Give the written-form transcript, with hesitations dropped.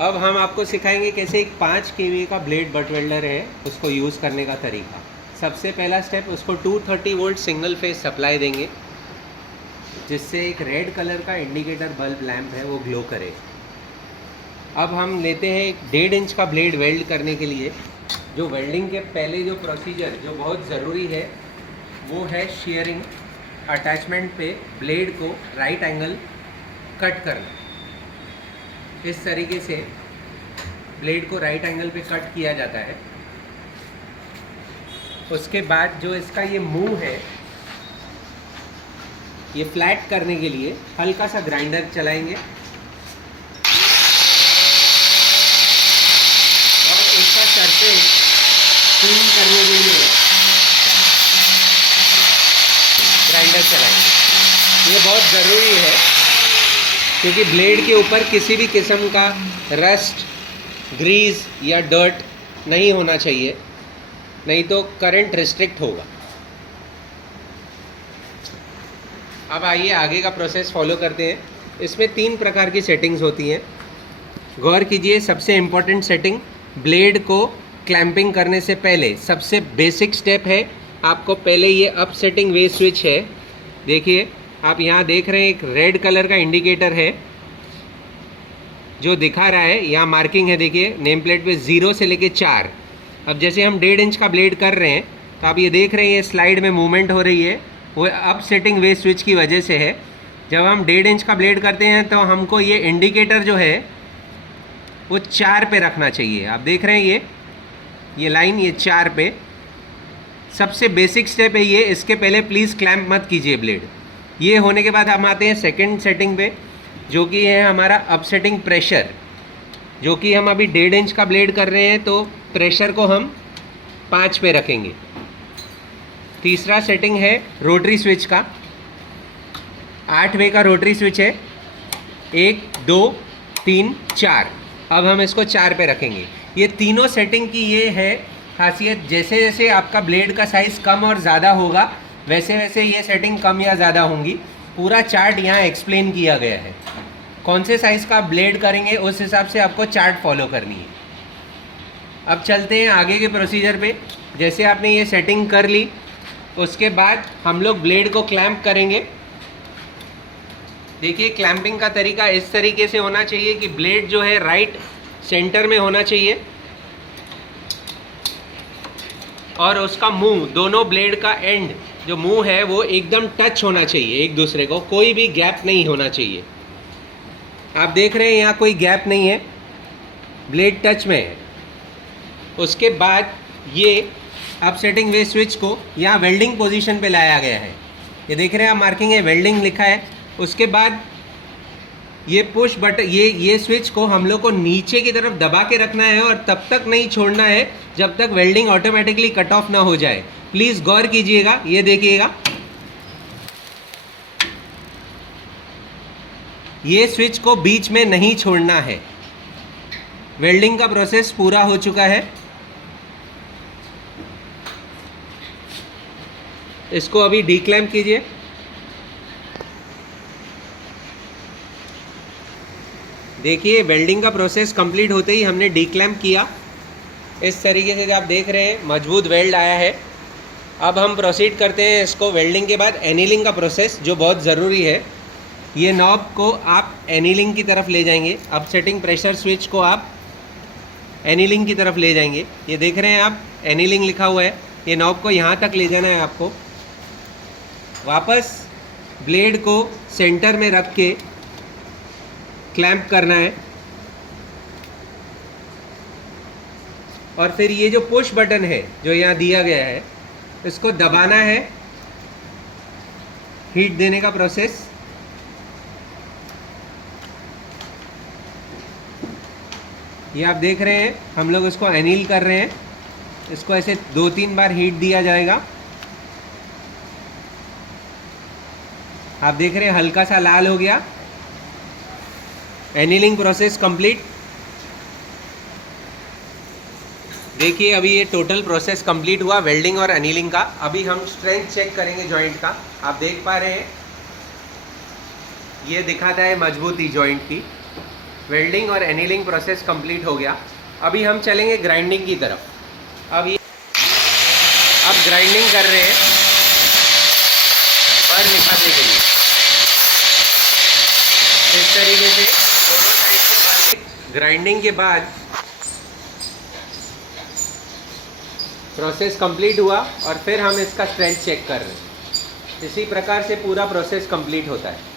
अब हम आपको सिखाएंगे कैसे एक 5 kVA का ब्लेड बट वेल्डर है उसको यूज़ करने का तरीका। सबसे पहला स्टेप, उसको 230 वोल्ट सिंगल फेज सप्लाई देंगे जिससे एक रेड कलर का इंडिकेटर बल्ब लैंप है वो ग्लो करे। अब हम लेते हैं एक 1.5 इंच का ब्लेड वेल्ड करने के लिए। जो वेल्डिंग के पहले जो प्रोसीजर जो बहुत ज़रूरी है वो है शेयरिंग। अटैचमेंट पे ब्लेड को राइट एंगल कट करना। इस तरीके से ब्लेड को राइट एंगल पे कट किया जाता है। उसके बाद जो इसका ये मुंह है ये फ्लैट करने के लिए हल्का सा ग्राइंडर चलाएंगे और इसका सरफेस क्लीन करने के लिए ग्राइंडर चलाएंगे। ये बहुत ज़रूरी है क्योंकि ब्लेड के ऊपर किसी भी किस्म का रस्ट, ग्रीस या डर्ट नहीं होना चाहिए, नहीं तो करंट रिस्ट्रिक्ट होगा। अब आइए आगे का प्रोसेस फॉलो करते हैं। इसमें 3 प्रकार की सेटिंग्स होती हैं। गौर कीजिए, सबसे इम्पॉर्टेंट सेटिंग ब्लेड को क्लैंपिंग करने से पहले सबसे बेसिक स्टेप है, आपको पहले ये अप सेटिंग वे स्विच है। देखिए आप यहाँ देख रहे हैं एक रेड कलर का इंडिकेटर है जो दिखा रहा है, यहाँ मार्किंग है, देखिए नेम प्लेट पे 0 से लेके 4। अब जैसे हम 1.5 इंच का ब्लेड कर रहे हैं तो आप ये देख रहे हैं ये स्लाइड में मूवमेंट हो रही है, वो अप सेटिंग वे स्विच की वजह से है। जब हम 1.5 इंच का ब्लेड करते हैं तो हमको ये इंडिकेटर जो है वो 4 पे रखना चाहिए। आप देख रहे हैं ये लाइन, ये 4 पे। सबसे बेसिक स्टेप है ये। इसके पहले प्लीज़ क्लैंप मत कीजिए ब्लेड। ये होने के बाद हम आते हैं सेकंड सेटिंग पे जो कि है हमारा अपसेटिंग प्रेशर, जो कि हम अभी 1.5 इंच का ब्लेड कर रहे हैं तो प्रेशर को हम 5 पे रखेंगे। तीसरा सेटिंग है रोटरी स्विच का। 8 वे का रोटरी स्विच है, 1 2 3 4। अब हम इसको 4 पे रखेंगे। ये तीनों सेटिंग की ये है खासियत, जैसे जैसे आपका ब्लेड का साइज़ कम और ज़्यादा होगा वैसे वैसे ये सेटिंग कम या ज़्यादा होंगी। पूरा चार्ट यहाँ एक्सप्लेन किया गया है। कौन से साइज़ का ब्लेड करेंगे उस हिसाब से आपको चार्ट फॉलो करनी है। अब चलते हैं आगे के प्रोसीजर पे। जैसे आपने ये सेटिंग कर ली उसके बाद हम लोग ब्लेड को क्लैंप करेंगे। देखिए क्लैंपिंग का तरीका इस तरीके से होना चाहिए कि ब्लेड जो है राइट सेंटर में होना चाहिए और उसका मुंह, दोनों ब्लेड का एंड जो मुंह है वो एकदम टच होना चाहिए एक दूसरे को, कोई भी गैप नहीं होना चाहिए। आप देख रहे हैं यहाँ कोई गैप नहीं है, ब्लेड टच में है। उसके बाद ये अपसेटिंग वे स्विच को यहाँ वेल्डिंग पोजीशन पे लाया गया है। ये देख रहे हैं आप, मार्किंग है, वेल्डिंग लिखा है। उसके बाद ये पुश बटन, ये स्विच को हम लोग को नीचे की तरफ दबा के रखना है और तब तक नहीं छोड़ना है जब तक वेल्डिंग ऑटोमेटिकली कट ऑफ ना हो जाए। प्लीज़ गौर कीजिएगा, ये देखिएगा, ये स्विच को बीच में नहीं छोड़ना है। वेल्डिंग का प्रोसेस पूरा हो चुका है। इसको अभी डीक्लैंप कीजिए। देखिए वेल्डिंग का प्रोसेस कंप्लीट होते ही हमने डीक्लैंप किया। इस तरीके से आप देख रहे हैं मजबूत वेल्ड आया है। अब हम प्रोसीड करते हैं इसको वेल्डिंग के बाद एनीलिंग का प्रोसेस जो बहुत ज़रूरी है। ये नॉब को आप एनीलिंग की तरफ ले जाएंगे, अपसेटिंग प्रेशर स्विच को आप एनीलिंग की तरफ ले जाएंगे। ये देख रहे हैं आप, एनीलिंग लिखा हुआ है। ये नॉब को यहाँ तक ले जाना है आपको। वापस ब्लेड को सेंटर में रख के क्लैंप करना है और फिर ये जो पुश बटन है जो यहाँ दिया गया है इसको दबाना है। हीट देने का प्रोसेस। ये आप देख रहे हैं हम लोग इसको एनील कर रहे हैं। इसको ऐसे 2-3 बार हीट दिया जाएगा। आप देख रहे हैं हल्का सा लाल हो गया। Annealing process complete. देखिए अभी ये टोटल प्रोसेस कंप्लीट हुआ वेल्डिंग और एनीलिंग का। अभी हम स्ट्रेंथ चेक करेंगे जॉइंट का। आप देख पा रहे हैं ये दिखाता है मजबूती जॉइंट की। वेल्डिंग और एनीलिंग प्रोसेस कंप्लीट हो गया। अभी हम चलेंगे ग्राइंडिंग की तरफ। अब ग्राइंडिंग कर रहे हैं पर निकालने के लिए। इस तरीके से दोनों साइड से बार ग्राइंडिंग के बाद प्रोसेस कंप्लीट हुआ और फिर हम इसका स्ट्रेंथ चेक कर रहे हैं। इसी प्रकार से पूरा प्रोसेस कंप्लीट होता है।